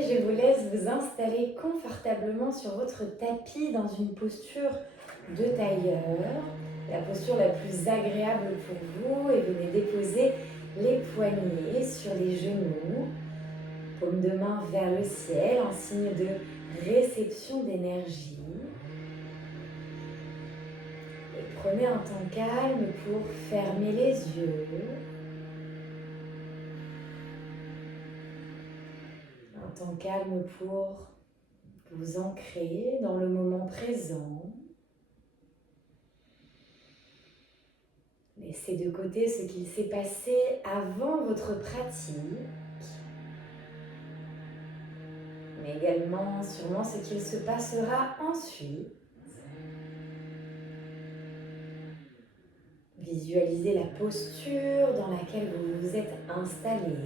Je vous laisse vous installer confortablement sur votre tapis dans une posture de tailleur, la posture la plus agréable pour vous, et venez déposer les poignets sur les genoux, paume de main vers le ciel en signe de réception d'énergie. Et prenez un temps calme pour fermer les yeux. Un temps calme pour vous ancrer dans le moment présent. Laissez de côté ce qu'il s'est passé avant votre pratique, mais également sûrement ce qu'il se passera ensuite. Visualisez la posture dans laquelle vous vous êtes installé.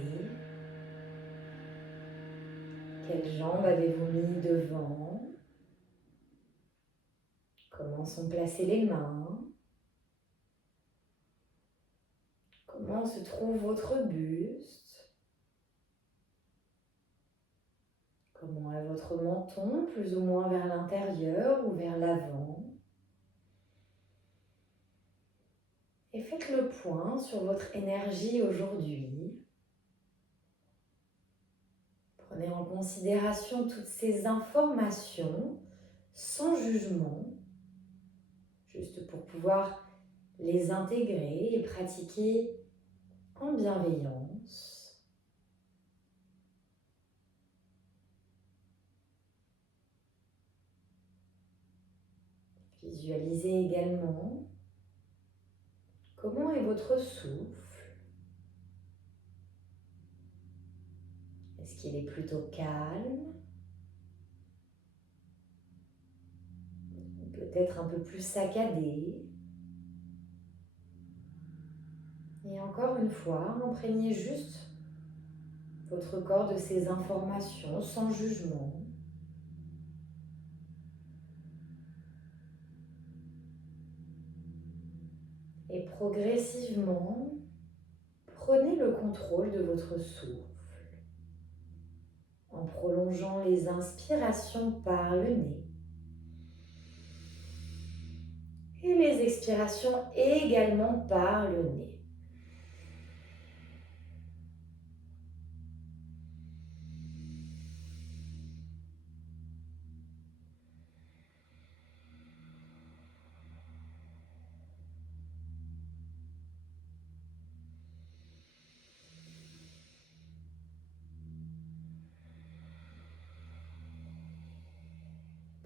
Quelles jambes avez-vous mis devant? Comment sont placées les mains? Comment se trouve votre buste? Comment est votre menton, plus ou moins vers l'intérieur ou vers l'avant? Et faites le point sur votre énergie aujourd'hui. Prenez en considération toutes ces informations sans jugement, juste pour pouvoir les intégrer et pratiquer en bienveillance. Visualisez également comment est votre souffle. Est-ce qu'il est plutôt calme? Peut-être un peu plus saccadé? Et encore une fois, imprégnez juste votre corps de ces informations sans jugement. Et progressivement, prenez le contrôle de votre souffle en prolongeant les inspirations par le nez et les expirations également par le nez.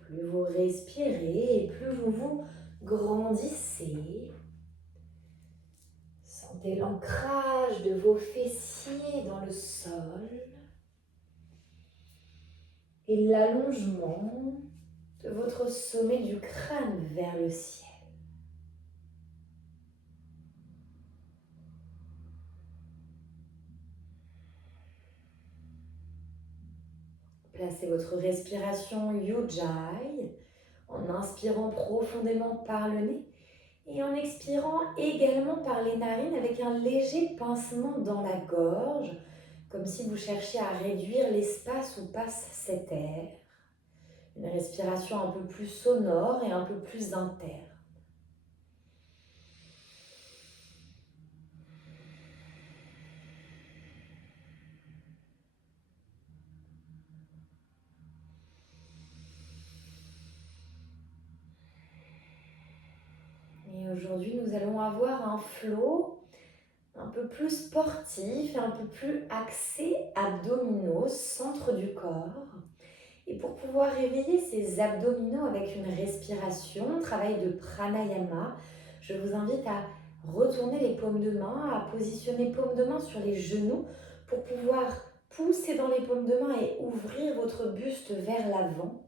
Plus vous respirez et plus vous vous grandissez. Sentez l'ancrage de vos fessiers dans le sol et l'allongement de votre sommet du crâne vers le ciel. Placez votre respiration Ujjayi en inspirant profondément par le nez et en expirant également par les narines avec un léger pincement dans la gorge, comme si vous cherchiez à réduire l'espace où passe cet air. Une respiration un peu plus sonore et un peu plus interne. Et aujourd'hui, nous allons avoir un flow un peu plus sportif et un peu plus axé abdominaux, centre du corps. Et pour pouvoir réveiller ces abdominaux avec une respiration, travail de pranayama, je vous invite à retourner les paumes de main, à positionner paumes de main sur les genoux pour pouvoir pousser dans les paumes de main et ouvrir votre buste vers l'avant.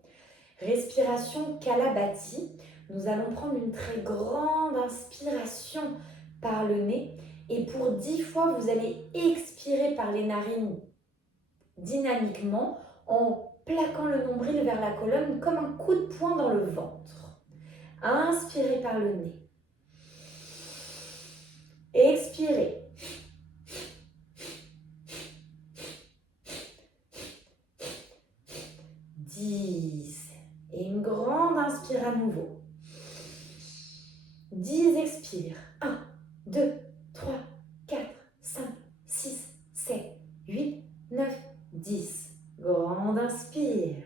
Respiration Kalabati. Nous allons prendre une très grande inspiration par le nez et pour 10 fois, vous allez expirer par les narines dynamiquement en plaquant le nombril vers la colonne comme un coup de poing dans le ventre. Inspirez par le nez. Expirez. inspire à nouveau. 10, expire. 1, 2, 3, 4, 5, 6, 7, 8, 9, 10. Grande inspire.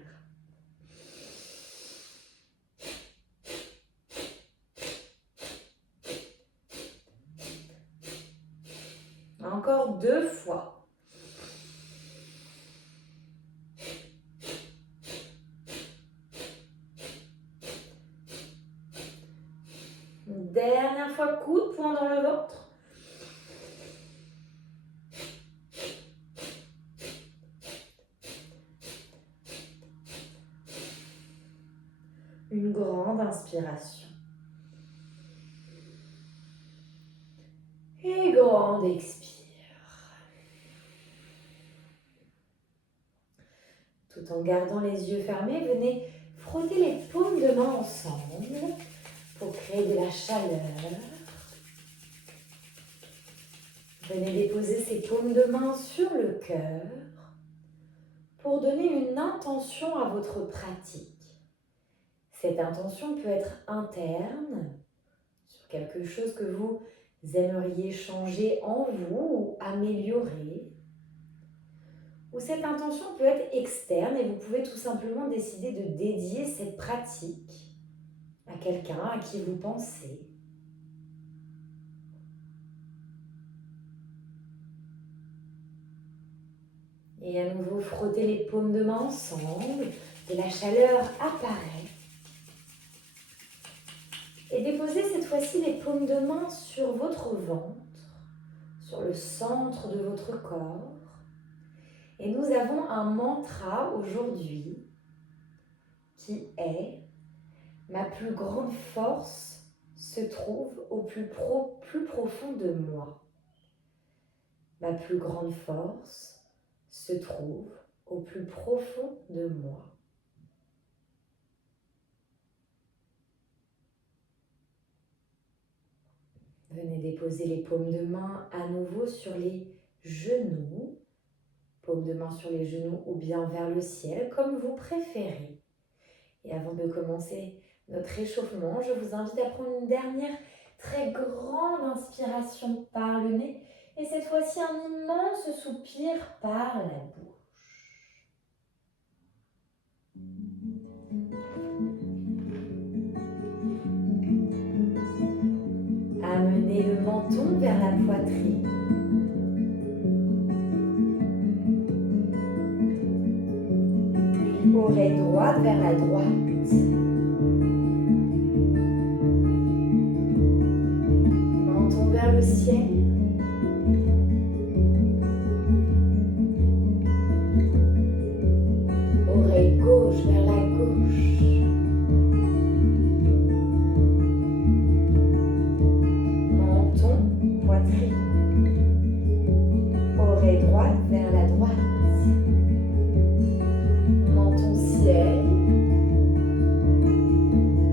Encore 2 fois. Dernière fois, coup de poing dans le ventre. Une grande inspiration. Et grande expire. Tout en gardant les yeux fermés, venez frotter les paumes de main ensemble pour créer de la chaleur. Venez déposer ces paumes de main sur le cœur pour donner une intention à votre pratique. Cette intention peut être interne, sur quelque chose que vous aimeriez changer en vous ou améliorer. Ou cette intention peut être externe et vous pouvez tout simplement décider de dédier cette pratique à quelqu'un à qui vous pensez. Et à nouveau, frottez les paumes de main ensemble, et la chaleur apparaît. Et déposez cette fois-ci les paumes de main sur votre ventre, sur le centre de votre corps. Et nous avons un mantra aujourd'hui qui est « Ma plus grande force se trouve au plus profond de moi. Ma plus grande force se trouve au plus profond de moi. » Venez déposer les paumes de main à nouveau sur les genoux. Paumes de main sur les genoux ou bien vers le ciel, comme vous préférez. Et avant de commencer notre échauffement, je vous invite à prendre une dernière très grande inspiration par le nez et cette fois-ci un immense soupir par la bouche. Amenez le menton vers la poitrine. Oreille droite vers la droite. Menton vers le ciel. Oreille gauche vers la gauche. Menton, poitrine. Oreille droite vers la droite. Ciel,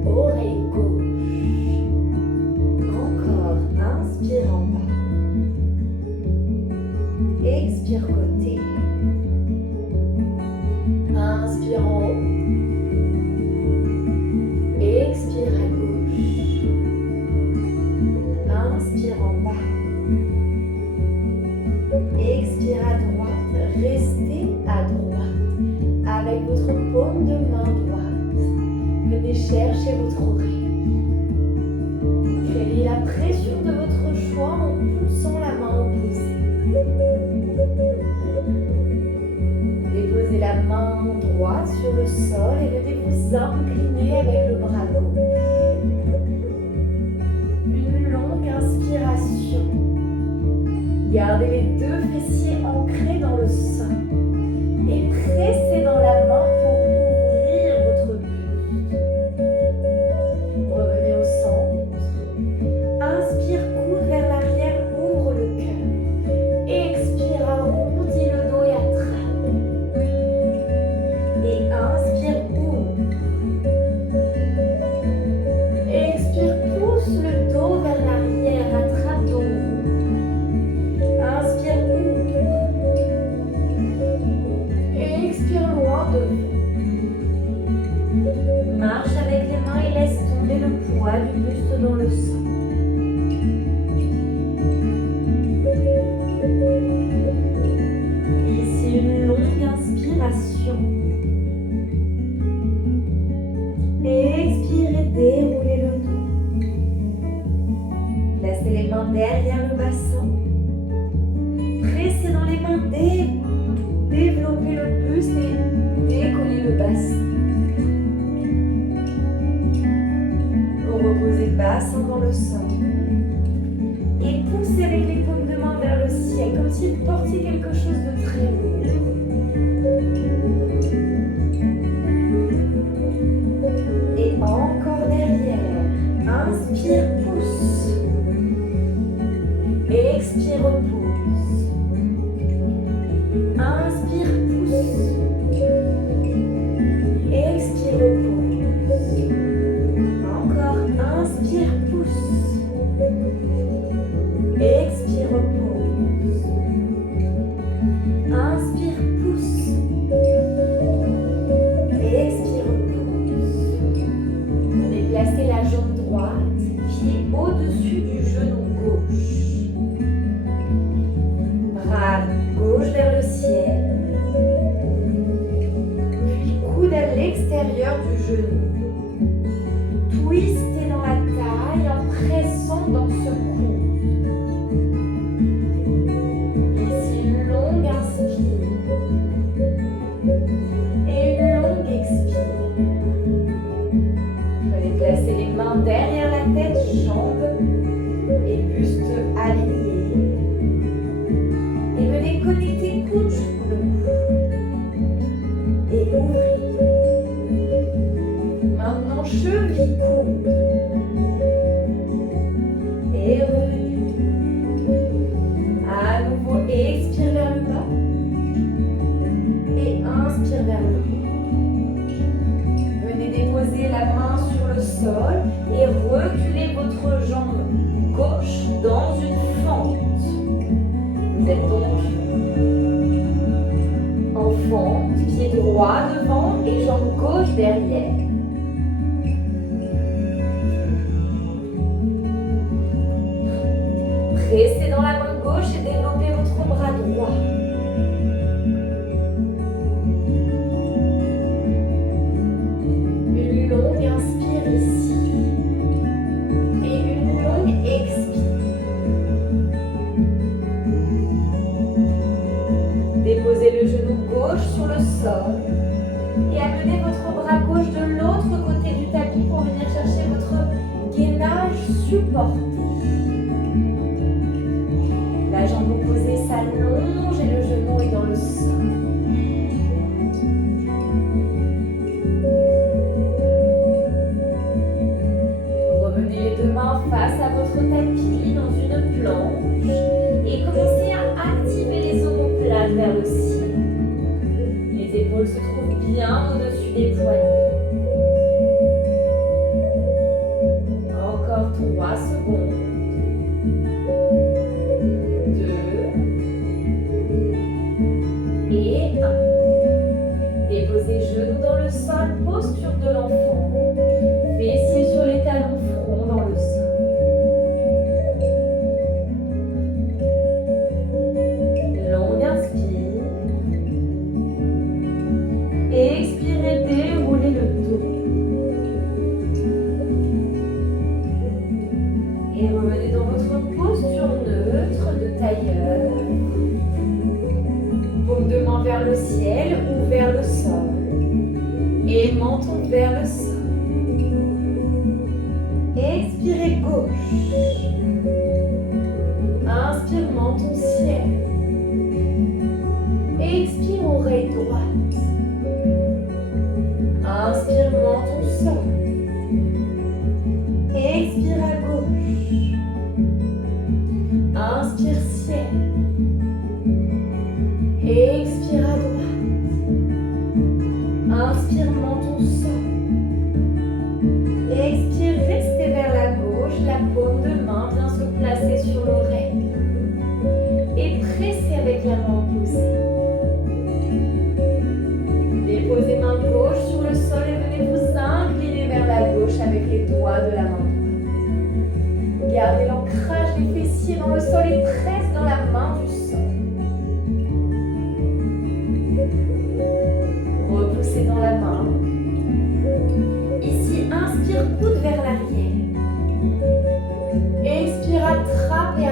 oreille gauche, encore, inspire en bas, expire côté, inspire en haut, expire à gauche, inspire en bas, expire à droite, restez à droite. Avec votre paume de main droite, venez chercher votre oreille. Créez la pression de votre choix en poussant la main opposée. Déposez la main droite sur le sol et venez vous incliner avec le bras gauche. Une longue inspiration. Gardez les deux fessiers ancrés dans le sol. Et pressez dans la main pour ouvrir votre buste. Revenez au centre. Inspire, coude vers l'arrière, ouvre le cœur. Expire, arrondis le dos et attrape. Et inspire, ouvre. Expire, pousse le dos vers l'arrière, attrape ton cou. Inspire. derrière le bassin. Pressez dans les mains, développez le buste et décollez le bassin. Reposez le bassin dans le sol. Et poussez avec les paumes de main vers le ciel, comme si vous portiez quelque chose de très lourd. Et encore derrière. Inspire, pousse. Expire, repousse. Inspire, pousse. Expire, repousse. Encore, inspire, pousse. Expire, repousse. Inspire, pousse. Expire, repousse. Venez placer la jambe droite, pied au-dessus du genou gauche. Bras gauche vers le ciel. Puis coude à l'extérieur du genou. Twistez dans la taille en pressant dans ce coude. Ici une longue inspire et une longue expire. Vous allez placer les mains derrière la tête, jambes et buste alignés. Et venez connecter coude genou et ouvrir. Maintenant cheville coude et revenez. À nouveau expire vers le bas et inspire vers le haut. Venez déposer la main sur le sol et reculez votre jambe gauche dans une fente. Vous êtes donc en fente, pied droit devant et jambe gauche derrière. Pressez dans la main gauche et développez votre bras droit. Une longue inspire ici et une longue expire. Déposez le genou gauche sur le sol et amenez votre bras gauche de l'autre côté du tapis pour venir chercher votre gainage supporté. La jambe opposée s'allonge et le genou est dans le sol. Remenez les deux mains face à votre tapis dans une planche et commencez à activer les omoplates vers le ciel. Les épaules se trouvent bien au-dessus des poignets. Encore 3 secondes. 2 et 1. Déposez genoux dans le sol, posture de l'enfant. Fessiers sur les talons, front dans le sol. Longue inspire. Expirez, déroulez le dos. Et revenez dans votre posture neutre de tailleur. Paume de main vers le ciel ou vers le sol. Et menton vers le sol. Expirez gauche. Inspire menton ciel. Expire oreille droite. Inspire menton sol. Expire à gauche. Inspire ciel. Expire à droite. Inspire menton sol. Expire, restez vers la gauche. La paume de main vient se placer sur l'oreille. Et pressez avec la main opposée. Déposez main gauche sur le sol et venez vous incliner vers la gauche avec les doigts de la main droite. Gardez l'ancrage des fessiers dans le sol et presse dans la main du sol. Repoussez dans la main. Ici, inspire, coude vers l'arrière. Expire, attrape et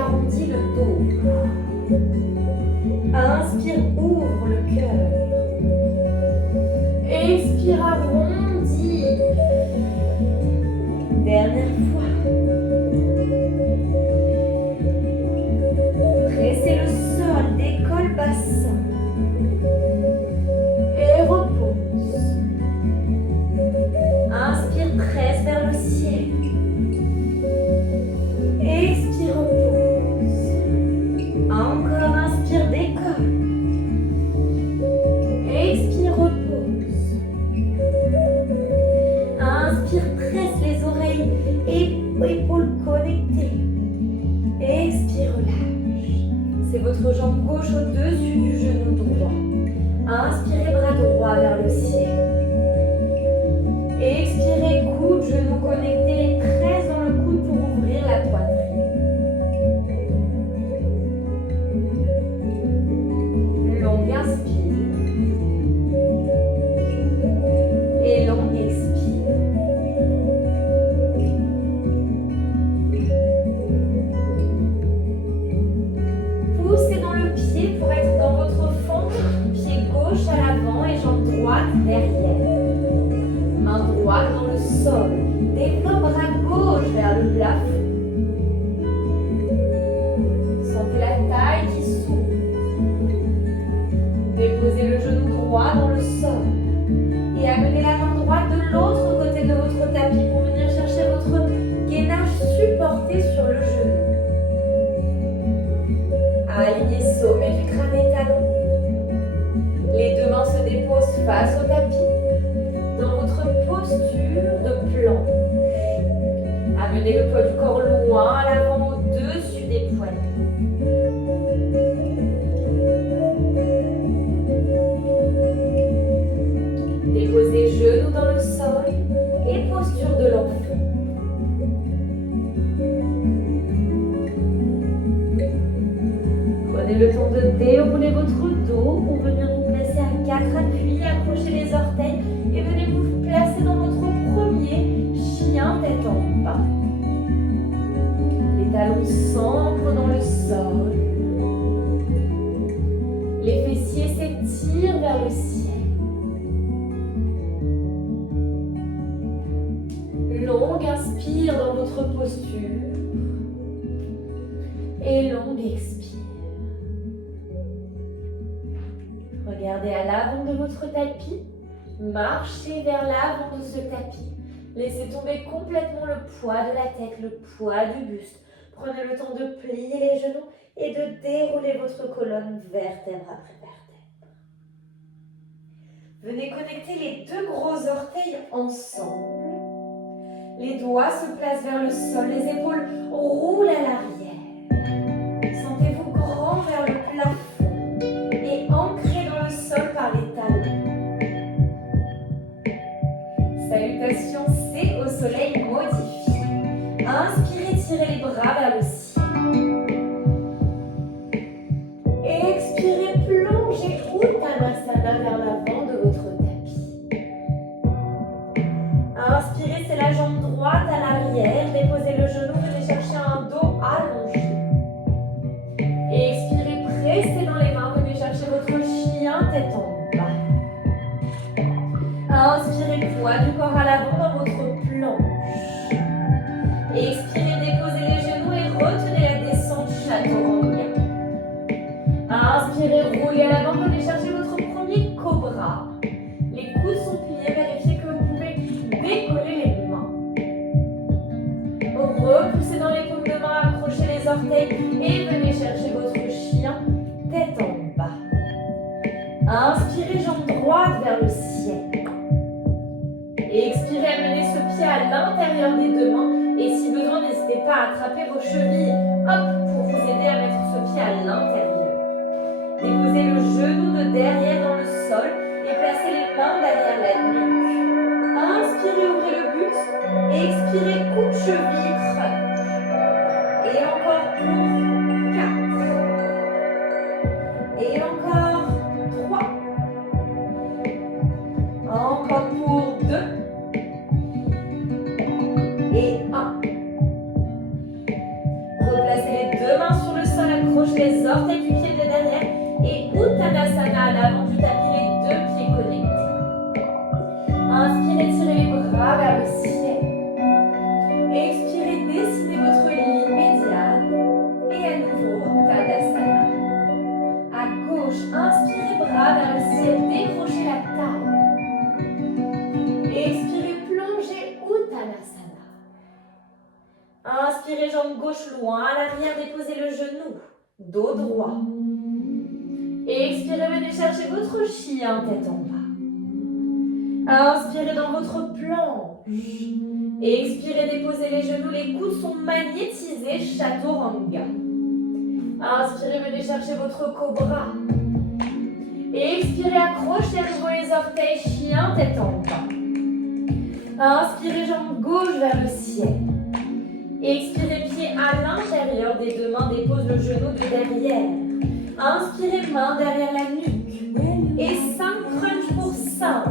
Expire, arrondi. Dernière fois. Pressez le sol, décolle bassin. Et repose. Inspire, presse vers le ciel. Expire, repose. Encore, inspire, décolle. Expire, repose. Inspire, presse les oreilles et épaules connectées. Expire, relâche. C'est votre jambe gauche au-dessus du genou droit. Inspirez, bras droit vers le ciel. Expirez, coude, genou connecté et presse dans le coude pour ouvrir la poitrine. Longue inspire. Et longue expire. Poussez dans le pied pour être dans votre fond. Pied gauche à l'avant et jambe droite derrière. Main droite dans le sol. Développe bras gauche vers le plafond. Sentez la taille qui s'ouvre. Déposez le genou droit dans le sol. Et amenez la main droite de l'autre côté de votre tapis pour venir chercher votre gainage supporté sur le genou. Alignez sommet du crâne et talon. Les deux mains se déposent face au tapis. Dans votre posture de planche. Amenez le poids du corps loin à l'avant au-dessus des poignets. Déposez genoux dans le sol et posture de l'enfant. Prenez le temps de dérouler votre dos pour venir vous placer à 4 appuis, accrochez les orteils et venez vous placer dans votre premier chien tête en bas. Les talons s'ancrent dans le sol. Les fessiers s'étirent vers le ciel. Longue inspire dans votre posture et longue expire. Regardez à l'avant de votre tapis, marchez vers l'avant de ce tapis. Laissez tomber complètement le poids de la tête, le poids du buste. Prenez le temps de plier les genoux et de dérouler votre colonne vertèbre après vertèbre. Venez connecter les deux gros orteils ensemble. Les doigts se placent vers le sol, les épaules roulent à l'arrière. Sentez-vous grand vers le plafond et ancré dans le sol par les talons. Salutations, c'est au soleil modifié. Inspirez, tirez les bras vers le ciel. Expirez, plongez Uttanasana vers l'avant de votre tapis. Inspirez, c'est la jambe droite à l'arrière. Déposez le genou, venez chercher un dos allongé. Expirez, pressez dans les mains, venez chercher votre chien tête en bas. Inspirez, poids du corps à l'avant dans votre planche. Expirez, déposez les genoux et retenez la descente chaturanga. Inspirez, roulez à l'avant, venez chercher votre premier cobra. Les coudes sont pliés, vérifiez que vous pouvez décoller les mains. Repoussez dans les paumes de main, accrochez les orteils et venez chercher votre chien tête en bas. Inspirez, jambe droite vers le ciel. Expirez, amenez ce pied à l'intérieur des deux mains et si besoin, n'hésitez pas à attraper vos chevilles pour vous aider à mettre ce pied à l'intérieur. Déposez le genou de derrière dans le sol et placez les mains derrière la nuque. Inspirez, ouvrez le buste. Expirez, coup de cheville, crunch. Et encore pour 4. Et encore 3. Encore pour 2. Et 1. Replacez les deux mains sur le sol, accrochez les orteils du pied de derrière et Uttanasana à l'avant du tapis, les deux pieds connectés. Inspirez, tirez les bras vers le ciel. Expirez, dessinez votre ligne médiane. Et à nouveau, Tadasana. À gauche, inspirez, bras vers le ciel, décrochez la taille. Expirez, plongez, Uttanasana. Inspirez, jambe gauche loin à l'arrière, déposez le genou, dos droit. Expirez, venez chercher votre chien, tête en bas. Inspirez dans votre planche. Expirez, déposez les genoux, les coudes sont magnétisés, Chaturanga. Inspirez, venez chercher votre cobra. Expirez, accrochez à nouveau les orteils, chien, tête en bas. Inspirez, jambe gauche vers le ciel. Expirez, pied à l'intérieur des deux mains, dépose le genou de derrière. Inspirez, main derrière la nuque. Et 5 crunch pour 5.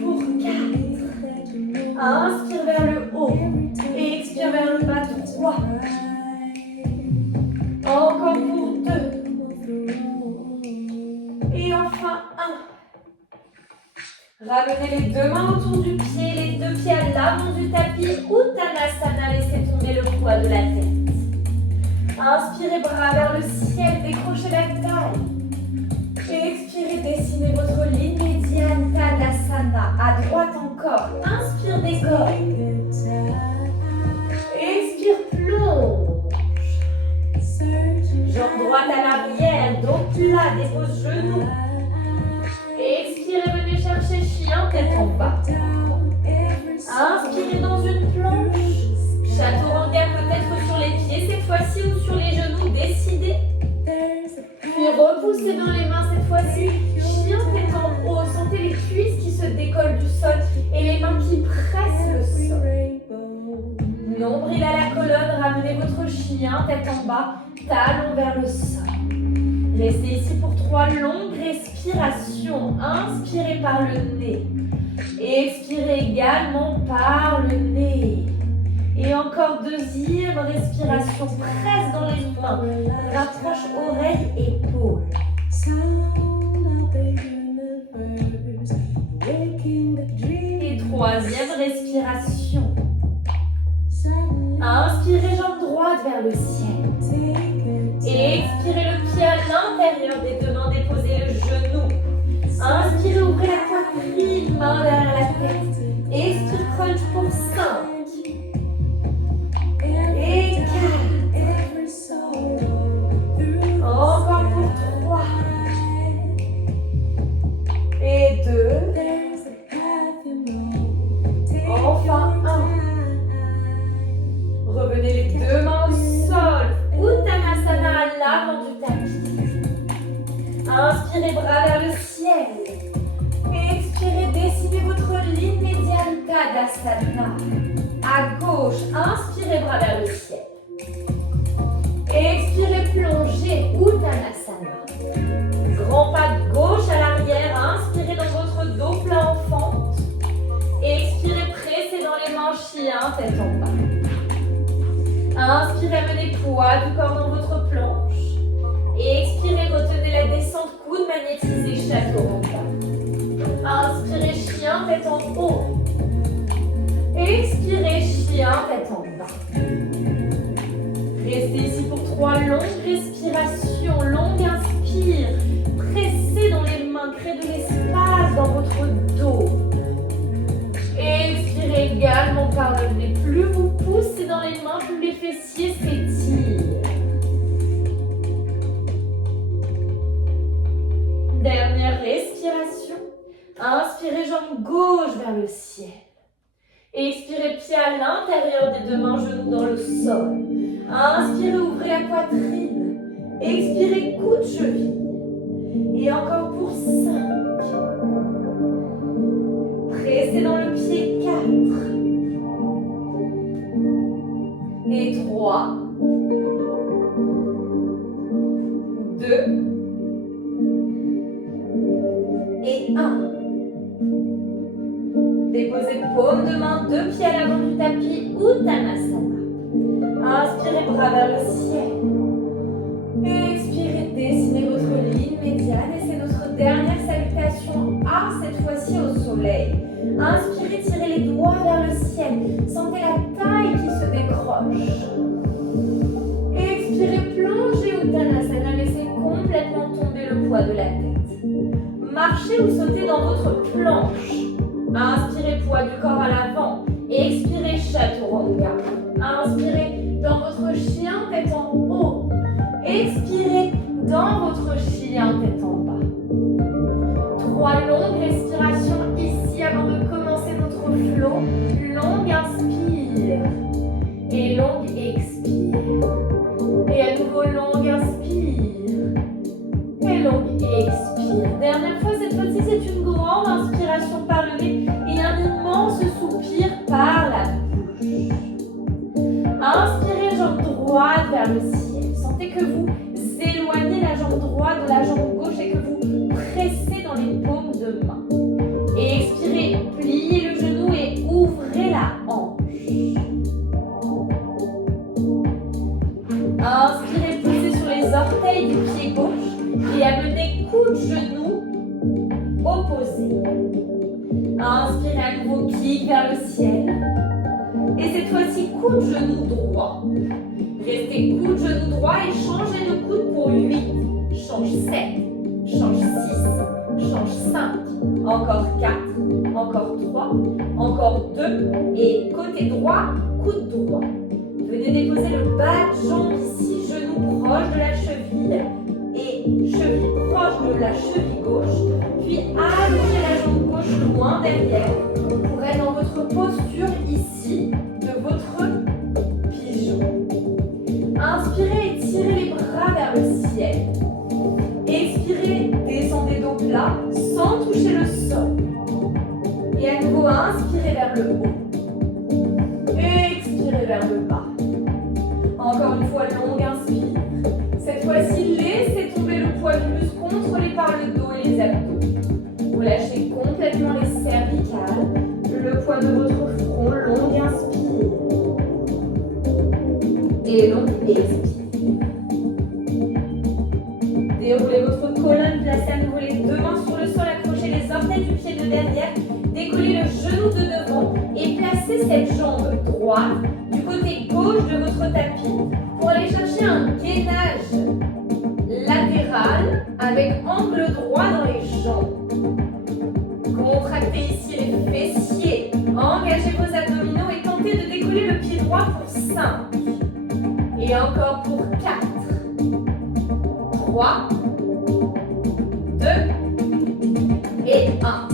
Pour 4. Inspire vers le haut. Et expire vers le bas, 3. Encore pour 2. Et enfin 1. Ramenez les deux mains autour du pied, les deux pieds à l'avant du tapis. Uttanasana, laissez tomber le poids de la tête. Inspirez, bras vers le ciel, décrochez la taille. Expirez, dessinez votre ligne médiane, Tadasana. À droite encore, inspire, décolle. Expire, plonge. Jambe droite à l'arrière, dos plat, dépose genou. Expirez, venez chercher chien, tête en bas. Inspirez dans une planche. Chaturanga peut-être sur les pieds cette fois-ci ou sur les genoux, décidez. Puis repoussez dans les mains cette fois-ci. Chien, tête en haut, sentez les cuisses qui se décollent du sol et les mains qui pressent le sol. Nombril à la colonne, ramenez votre chien, tête en bas, talon vers le sol. Restez ici pour 3 longues respirations. Inspirez par le nez. Expirez également par le nez. Et encore deuxième respiration. Presse dans les mains. Rapproche oreilles, épaules. Et troisième respiration. Inspirez jambe droite vers le ciel. Et expirez le pied à l'intérieur des deux mains, déposez le genou. Inspirez, ouvrez la poitrine, main derrière la tête. Expire, crunch pour 5. Et 4. Encore pour 3. Et 2. Enfin 1. Revenez les deux mains au sol. Uttanasana à l'avant du tapis. Inspirez, bras vers le ciel. Expirez, dessinez votre ligne médiane, Tadasana. À gauche, inspirez, bras vers le ciel. Expirez, plongez, Uttanasana. Grand pas de gauche à l'arrière, inspirez dans votre dos plat en fente. Expirez, pressez dans les mains, chien, tête en bas. Inspirez, amenez poids du corps dans votre planche. Et expirez, retenez la descente, coude magnétisé, Chaturanga. Inspirez, chien, tête en haut. Expirez, chien, tête en bas. Restez ici pour 3 longues respirations. Longue inspire. Pressez dans les mains, créez de l'espace dans votre dos. Expirez également par le nez. Plus vous poussez dans les mains, plus les fessiers s'étirent. Dernière respiration. Inspirez, jambe gauche vers le ciel. Expirez, pied à l'intérieur des deux mains, genoux dans le sol. Inspirez, ouvrez la poitrine. Expirez, coude cheville. Et encore pour 5. Pressez dans le pied, 4. Et 3. 2. Et 1. Déposez paume de main, 2 pieds à l'avant du tapis, Uttanasana. Inspirez, bras vers le ciel. Expirez, dessinez votre ligne médiane. Et c'est notre dernière salutation, cette fois-ci au Inspirez, tirez les doigts vers le ciel. Sentez la taille qui se décroche. Expirez, plongez Uttanasana. Laissez complètement tomber le poids de la tête. Marchez ou sautez dans votre planche. Inspirez, poids du corps à l'avant. Expirez, Chaturanga. Inspirez dans votre chien, tête en haut. Expirez dans votre chien, tête en bas. 3 longues respirations ici avant de commencer notre flow. Longue inspire et longue expire. Et à nouveau longue inspire et longue expire. Dernière fois, cette fois-ci, c'est une grande inspiration par le nez et un immense soupir par la bouche. Inspirez, jambe droite vers le ciel. Sentez que vous éloignez la jambe droite de la jambe gauche et que vous pressez dans les paumes de main. Et expirez, pliez le genou et ouvrez la hanche. Inspirez, poussez sur les orteils du pied gauche et amenez coude genou opposé. Inspirez à nouveau, clic vers le ciel. Et cette fois-ci, coude genou droit. Restez coude genou droit et changez de coude pour 8. Change 7. Change 6. Change 5. Encore 4. Encore 3. Encore 2. Et côté droit, coude droit. Venez déposer le bas de jambe ici, genou proche de la cheville. Et cheville proche de la cheville gauche. Puis allongez la jambe gauche loin derrière pour être dans votre posture ici de votre pigeon. Inspirez et tirez les bras vers le ciel. Expirez, descendez dos plat sans toucher le sol. Et à nouveau, inspirez vers le haut. Expirez vers le bas. Encore une fois, longue inspire. Cette fois-ci, laissez tomber le poids du muscle contrôlé par le dos et les abdos. Relâchez complètement les cervicales, le poids de votre front, longue inspire. Et longue expire. Déroulez votre colonne, placez à nouveau les 2 mains sur le sol, accrochez les orteils du pied de derrière, décollez le genou de devant et placez cette jambe droite du côté gauche de votre tapis pour aller chercher un gainage latéral avec angle droit dans les jambes. Contractez ici les fessiers, engagez vos abdominaux et tentez de décoller le pied droit pour 5. Et encore pour 4, 3, 2 et 1.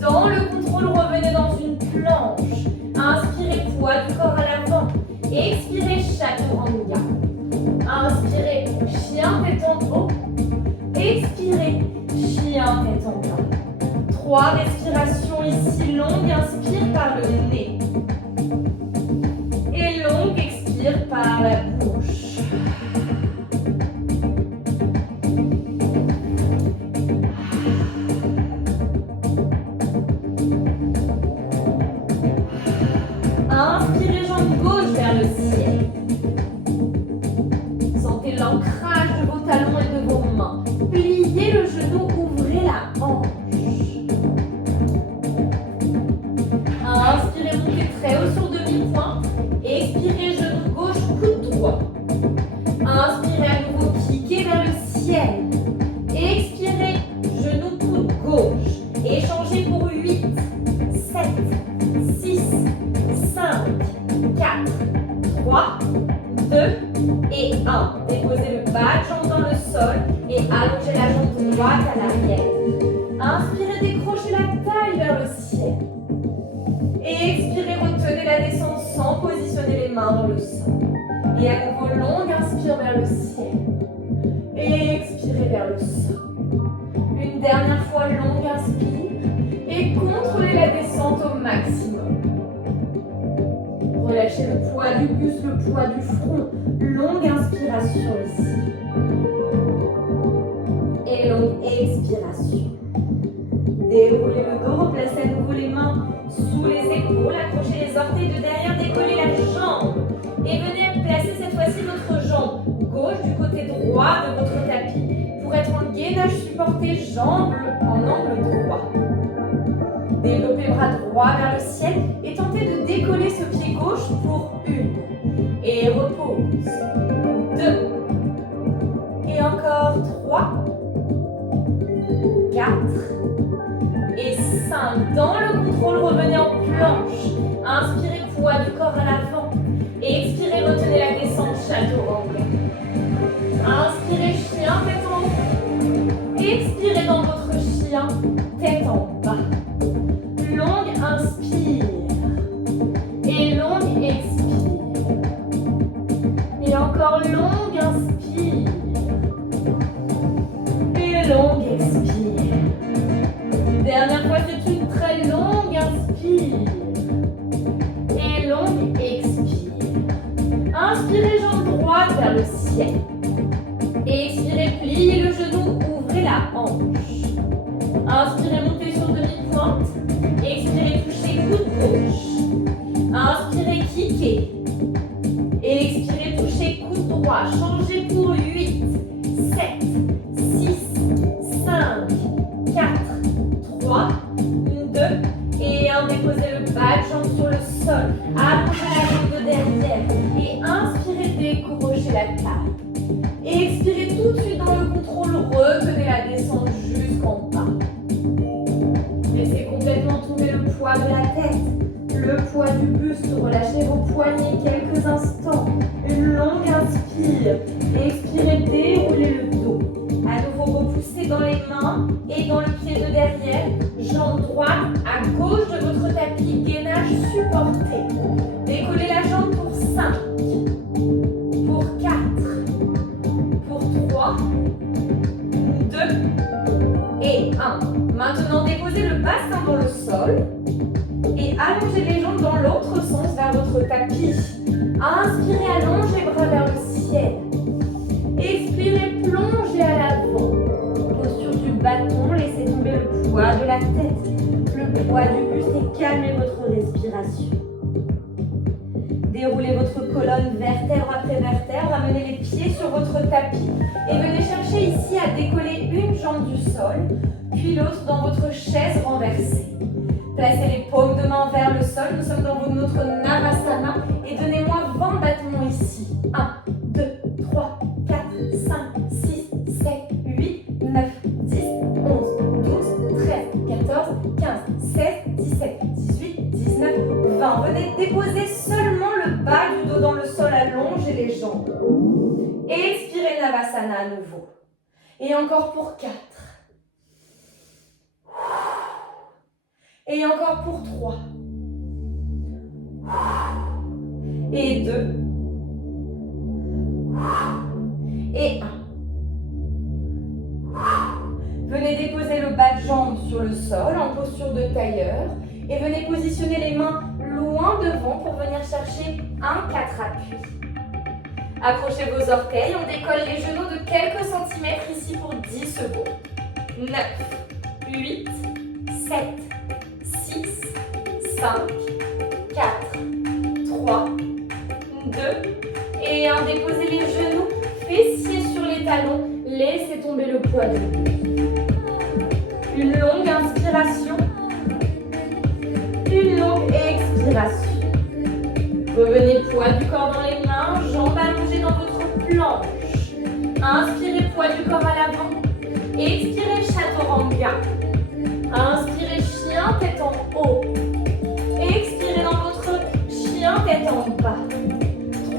Dans le contrôle, revenez dans une planche. Inspirez, poids du corps à l'avant. Expirez, Chaturanga. Inspirez, chien tête en haut. Expirez, chien tête en bas. 3 respirations ici, longue inspire par le nez. Et longue expire par la bouche. Inspirez, jambe gauche vers le ciel. Sentez l'ancrage de vos talons et de vos mains. Pliez le genou, ouvrez la hanche. Inspirez, montez très haut sur demi-pointe. Expirez, genou gauche, coude droit. Inspirez à nouveau, cliquez vers le ciel. Expirez, genou, coude gauche. Échangez pour 8, 7, 6, 5, 4, 3, 2 et 1. Déposez le bas de jambe dans le sol et allongez la jambe droite à l'arrière. Inspirez, décrochez la taille vers le ciel. Et expirez, retenez la descente sans positionner les mains dans le sol. Et à nouveau, longue inspire vers le ciel. Et expirez vers le sol. Une dernière fois, longue inspire. Et contrôlez la descente au maximum. Relâchez le poids du buste, le poids du front. Longue inspiration ici. Et longue expiration. Déroulez le dos, replacez à nouveau les mains sous les épaules, accrochez les orteils de derrière, décollez la jambe. Et venez placer cette fois-ci votre jambe gauche du côté droit de votre tapis pour être en gainage supporté, jambe en angle droit. Développez bras droit 2. Et encore 3, 4 et 5. Dans le contrôle, revenez en planche. Inspirez, poids du corps à l'avant. Et expirez, retenez la descente, chaturanga. Inspirez, chien, tête en haut. Expirez dans votre chien, tête en bas. Longue, inspire. Et longue, expire. Et encore longue, inspire. Et longue, expire. Dernière fois, c'est une très longue inspire. Et longue, expire. Inspirez, jambe droite vers le ciel. Expirez, pliez le genou, ouvrez la hanche. Inspirez, montez sur demi-pointe. Expirez, touchez coude gauche. Inspirez, kickez. Expirez, touchez coude droit. Changez pour 8, 7, 6, 5, 4, 3, 2. Et 1, déposez le bas de jambe sur le sol. Allongez la jambe de derrière. Et inspirez, décrochez la taille. Et expirez tout de suite dans le contrôle. Retenez la descente jusqu'en bas. Laissez complètement tomber le poids de la tête, le poids du buste. Relâchez vos poignets quelques instants. Une longue inspire. Expirez, déroulez le dos. À nouveau, repoussez dans les mains et dans le pied de derrière. Jambe droite à gauche de votre tapis. Gainage supporté. Décollez la jambe pour 5, pour 4, pour 3, 2 et 1. Maintenant, déposez le bassin dans le sol et allongez les jambes dans l'autre sens vers votre tapis. Inspirez, allongez les bras vers le ciel. Expirez, plongez à l'avant. Posture du bâton, laissez tomber le poids de la tête, le poids du buste et calmez votre respiration. Déroulez votre colonne vertèbre après vertèbre, amenez les pieds sur votre tapis et venez chercher ici à décoller une jambe du sol, puis l'autre dans votre chaise renversée. Placez les paumes de main vers le sol, nous sommes dans notre Navasana et donnez-moi 20 battements ici. 1, 2, 3, 4, 5, 6, 7, 8, 9, 10, 11, 12, 13, 14, 15, 16, 17, 18, 19, 20. Venez déposer seulement le bas du dos dans le sol, allongez les jambes. Expirez Navasana à nouveau. Et encore pour 4. Et encore pour 3. Et 2. Et 1. Venez déposer le bas de jambe sur le sol en posture de tailleur et venez positionner les mains loin devant pour venir chercher un 4 appuis. Accrochez vos orteils, on décolle les genoux de quelques centimètres ici pour 10 secondes. 9, 8, 7, 6, 5, 4, 3, 2 et 1. Déposez les genoux, fessiers sur les talons, laissez tomber le poids de l'eau. Une longue inspiration, une longue expiration. Revenez poids du corps dans les mains, jambes allongées dans votre planche. Inspirez poids du corps à l'avant, expirez chaturanga. Inspirez chien, tête en haut. Expirez dans votre chien, tête en bas.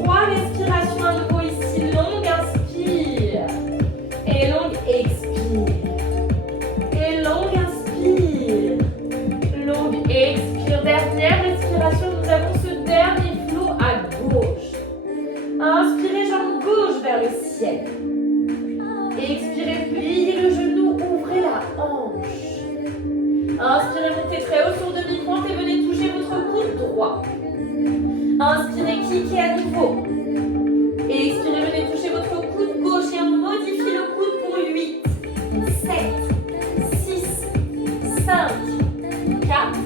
3 respirations à nouveau ici. Longue inspire. Et longue expire. Et longue inspire. Longue expire. Dernière respiration. Nous avons ce dernier flot à gauche. Inspirez jambe gauche vers le ciel. Expirez, pliez le genou, ouvrez la hanche. Inspirez, montez très haut sur demi-pointe et venez toucher votre coude droit. Inspirez, kickez à nouveau. Et expirez, venez toucher votre coude gauche et on modifie le coude pour 8, 7, 6, 5, 4,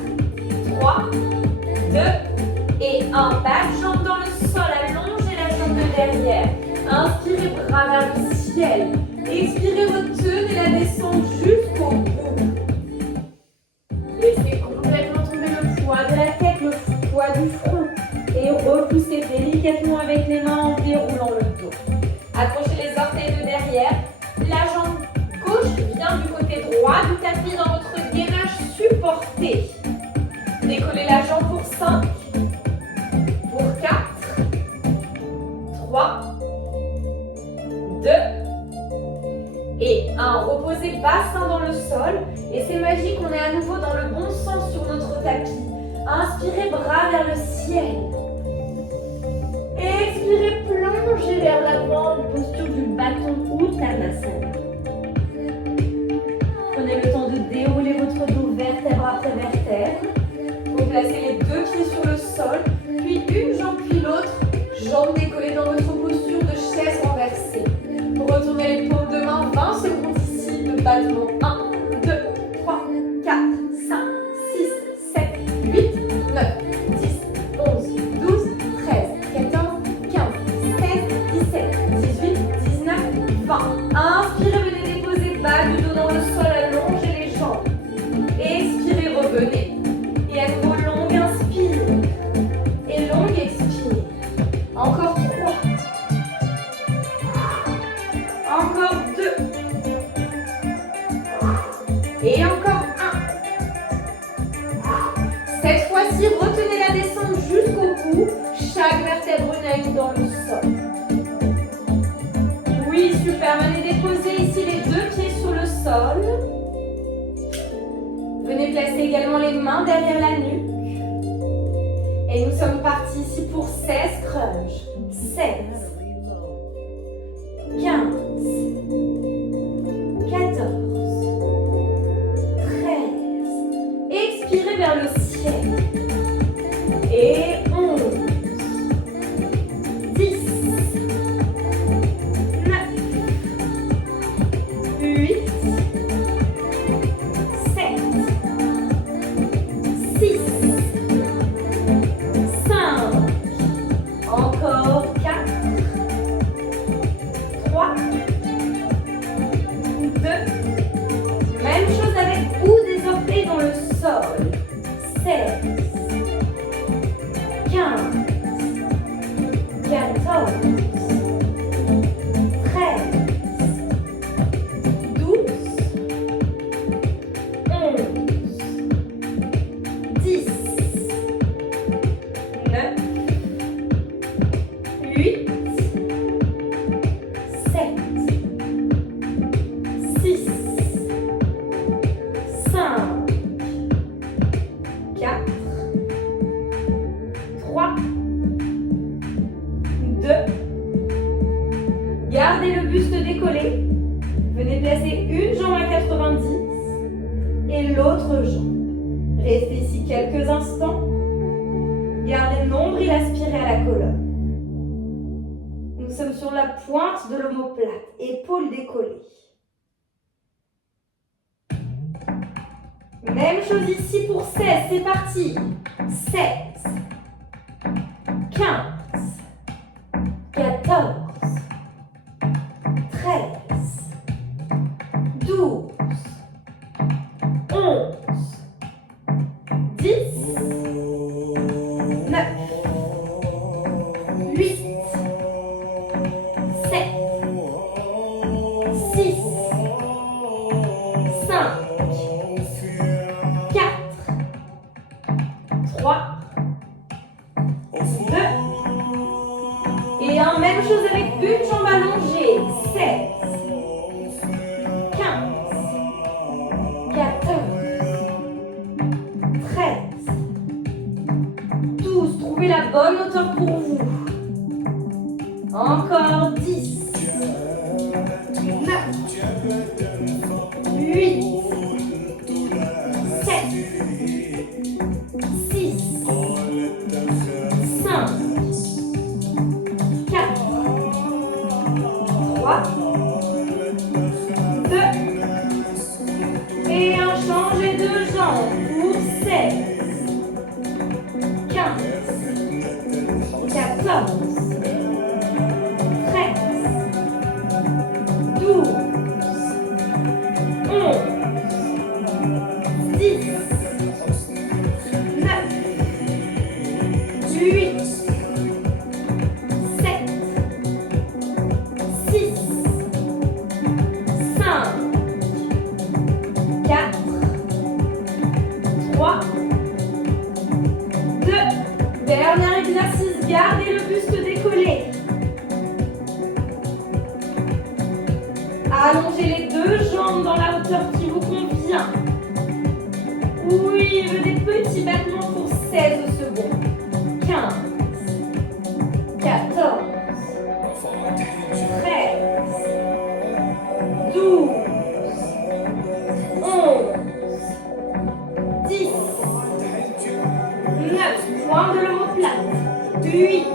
3, 2 et 1. Bas de jambe dans le sol, allongez la jambe de derrière. Inspirez, bras vers le ciel. Expirez, retenez la descente jusqu'au bout. Laissez complètement tomber le poids de la tête, le poids du front. Et repoussez délicatement immédiatement avec les mains en déroulant le dos. Accrochez les orteils de derrière. La jambe gauche vient du côté droit du tapis dans votre gainage supporté. Décollez la jambe pour 5, pour 4, 3, 2 et 1. Reposez bassin dans le sol et c'est magique, on est à nouveau dans le bon sens sur notre tapis. Inspirez, bras vers le ciel. Expirez, plongez vers l'avant, posture du bâton Uttanasana. Prenez le temps de dérouler votre dos vertèbre après vertèbre. Vous placez les deux pieds sur le sol, puis une jambe puis l'autre, jambe décollée dans votre posture de chaise renversée. Vous retournez les paumes de main, 20 secondes ici de battement. 1, 2, 3, 4, 5, 6, 7, 8, 9, 10, 11, 12, 13, 14, 15, 16, 17, 18, 19, 20. Inspirez, venez déposer bas du dos dans le sol, allongez les jambes. Expirez, revenez. Et à nouveau, longue inspire. Et longue expire. Encore 3. Encore 2. Et encore 1. Cette fois-ci, retenez la descente jusqu'au bout. Chaque vertèbre une dans le sol. Oui, super. Venez déposer ici les deux pieds sur le sol. Venez placer également les mains derrière la nuque. Et nous sommes partis ici pour 16 crunchs. 16, 15, 14, 13. Expirez vers le ciel. Et 11, 10, 9, 8, 7, 6, 5, encore 4, 3, 2, même chose avec bout des orteils dans le sol. 16, 15, 14, 13, 12, 11, 10, 9, 8, 7, 6, 5, 4, 3, 2. Gardez le buste décollé. Venez placer une jambe à 90 et l'autre jambe. Restez ici quelques instants. Gardez le nombril aspiré à la colonne. Nous sommes sur la pointe de l'omoplate, épaules décollées. Même chose ici pour 16, c'est parti. 16, 15, 14, 13, 12, 11, 10, 9, 8, 7, 6, 5, 4, 3, 2, et même chose avec une jambe allongée. 16, 15, 14, 13, 12. Trouvez la bonne hauteur pour vous. Encore 10, 9, 8, 7, 6, 5, 4, 3, 2, et changez de jambe pour 16, 15, 14, 13, 12, 11, 10, 9, 8, 7, 6, 5, 4, 3, 2, 3, 2. Dernier exercice, gardez le buste décollé. Allongez les deux jambes dans la hauteur qui vous convient. Oui, des petits battements pour 16 secondes. 15, 14, 13, 12, 11, 10, 9, point de l'omoplate, 8,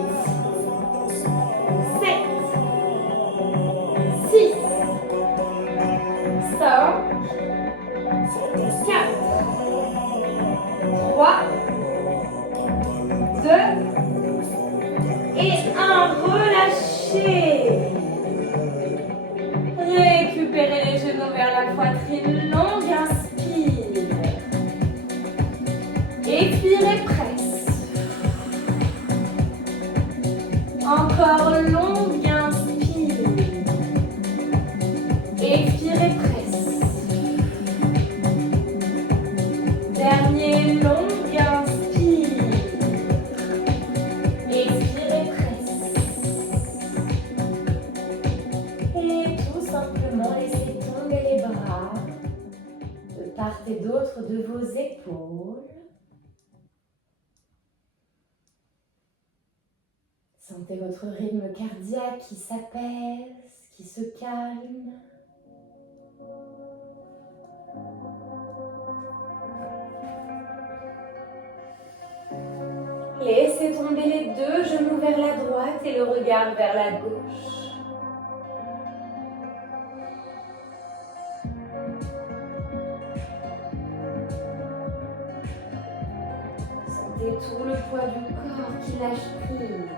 7, 6, 5, 4, 3, 2 et 1. Relâchez. Récupérez les genoux vers la poitrine. Longue inspire. Expirez, presse. Encore longue inspire. Expirez, presse. Dernier longue inspire. Expirez, presse. Et tout simplement laissez tomber les bras de part et d'autre de vos épaules. Sentez votre rythme cardiaque qui s'apaise, qui se calme. Laissez tomber les deux genoux vers la droite et le regard vers la gauche. Sentez tout le poids du corps qui lâche prise.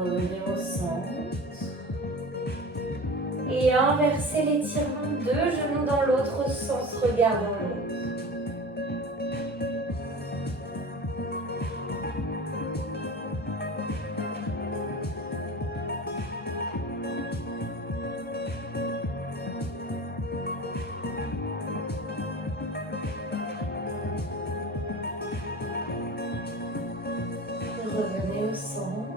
Revenez au centre. Et inversez l'étirement, deux genoux dans l'autre sens, regard dans l'autre. Revenez au centre.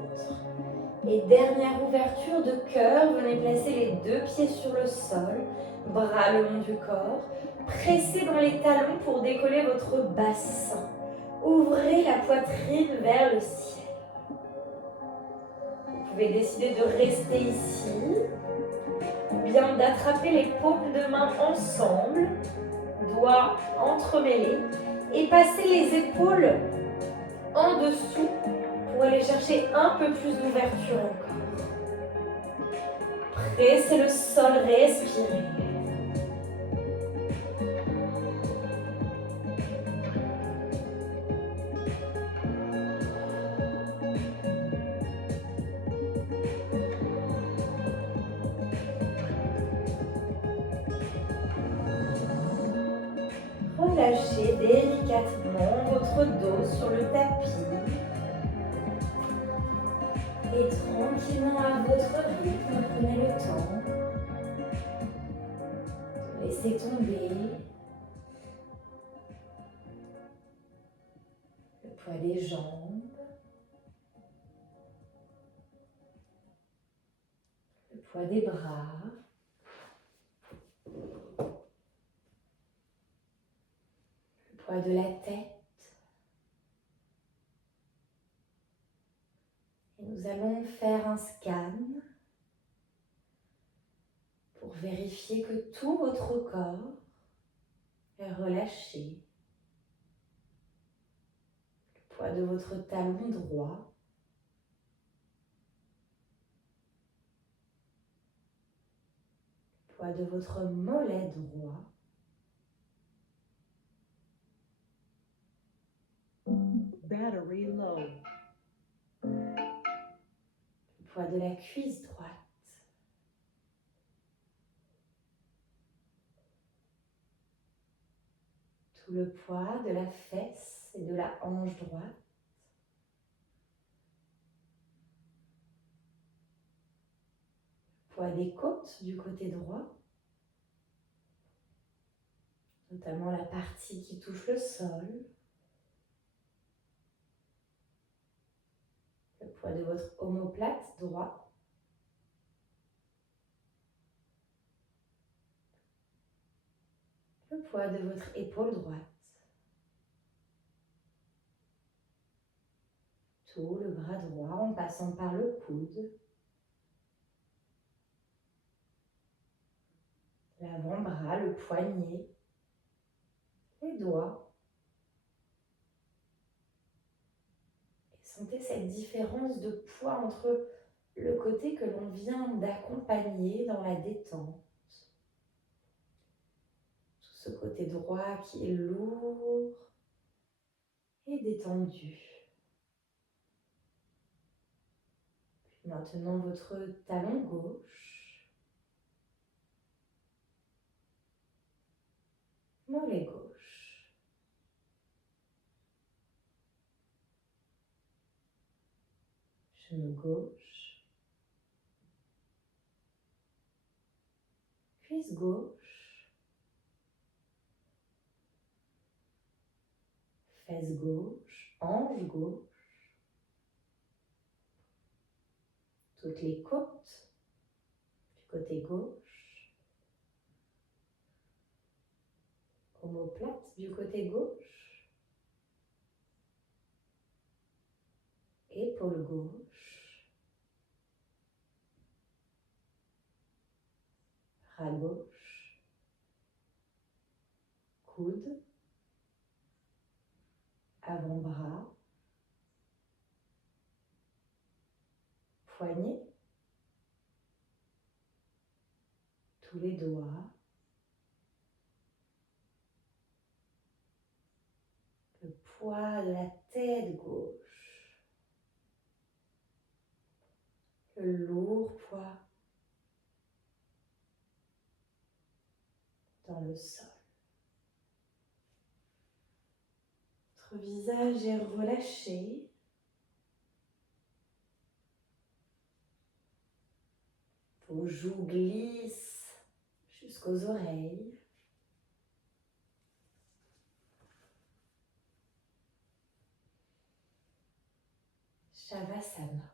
Et dernière ouverture de cœur, venez placer les deux pieds sur le sol, bras le long du corps. Pressez dans les talons pour décoller votre bassin. Ouvrez la poitrine vers le ciel. Vous pouvez décider de rester ici, ou bien d'attraper les paumes de main ensemble, doigts entremêlés, et passer les épaules en dessous pour aller chercher un peu plus d'ouverture encore. Pressez le sol, respirez. Relâchez délicatement votre dos sur le tapis. Et tranquillement à votre rythme, prenez le temps de laisser tomber le poids des jambes, le poids des bras, le poids de la tête. Et nous allons faire un scan pour vérifier que tout votre corps est relâché. Le poids de votre talon droit. Le poids de votre mollet droit. Battery low. Le poids de la cuisse droite. tout le poids de la fesse et de la hanche droite. Poids des côtes du côté droit, notamment la partie qui touche le sol. Le poids de votre omoplate droit. Le poids de votre épaule droite. Tout le bras droit en passant par le coude. L'avant-bras, le poignet, les doigts. Et sentez cette différence de poids entre le côté que l'on vient d'accompagner dans la détente. Tout ce côté droit qui est lourd et détendu. Puis maintenant votre talon gauche, mollet gauche. Genou gauche, cuisse gauche, fesse gauche, hanche gauche, toutes les côtes du côté gauche, omoplate du côté gauche, épaule gauche, bras gauche, coude, avant-bras, poignet, tous les doigts, le poids de la tête gauche, le lourd poids dans le sol. Votre visage est relâché. Vos joues glissent jusqu'aux oreilles. Shavasana.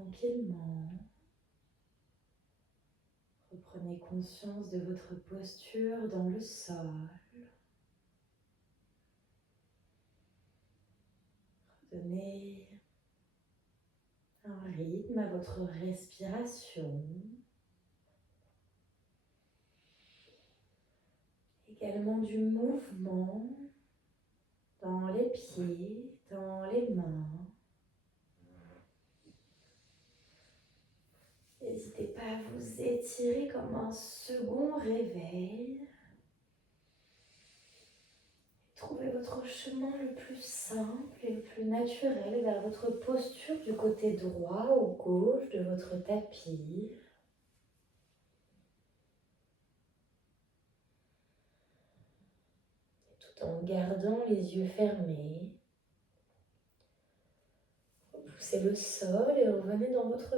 tranquillement. Reprenez conscience de votre posture dans le sol. Donnez un rythme à votre respiration. Également du mouvement dans les pieds, dans les mains. N'hésitez pas à vous étirer comme un second réveil. Trouvez votre chemin le plus simple et le plus naturel vers votre posture du côté droit ou gauche de votre tapis. Tout en gardant les yeux fermés. Repoussez le sol et revenez dans votre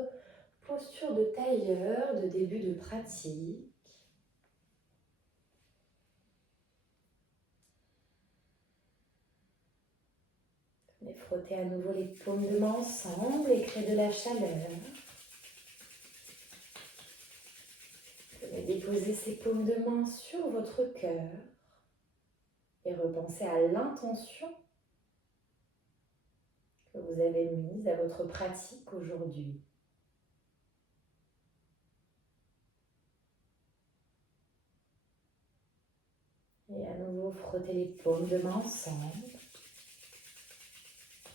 posture de tailleur de début de pratique. Venez frotter à nouveau les paumes de main ensemble et créer de la chaleur. Venez déposer ces paumes de main sur votre cœur et repensez à l'intention que vous avez mise à votre pratique aujourd'hui. Et à nouveau, frottez les paumes de main ensemble.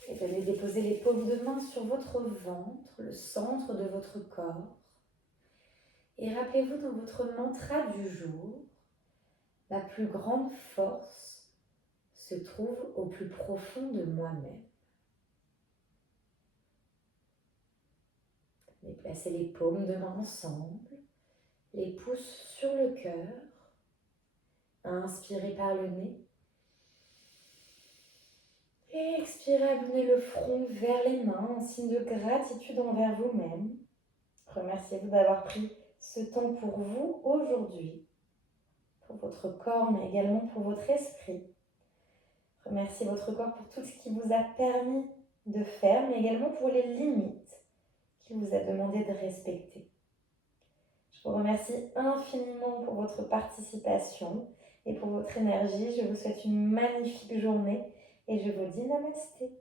Et venez déposer les paumes de main sur votre ventre, le centre de votre corps. Et rappelez-vous dans votre mantra du jour, ma plus grande force se trouve au plus profond de moi-même. Venez placer les paumes de main ensemble, les pouces sur le cœur. Inspirez par le nez. Et expirez, amenez le front vers les mains en signe de gratitude envers vous-même. Remerciez-vous d'avoir pris ce temps pour vous aujourd'hui, pour votre corps, mais également pour votre esprit. Remerciez votre corps pour tout ce qui vous a permis de faire, mais également pour les limites qu'il vous a demandé de respecter. Je vous remercie infiniment pour votre participation et pour votre énergie. Je vous souhaite une magnifique journée et je vous dis namasté.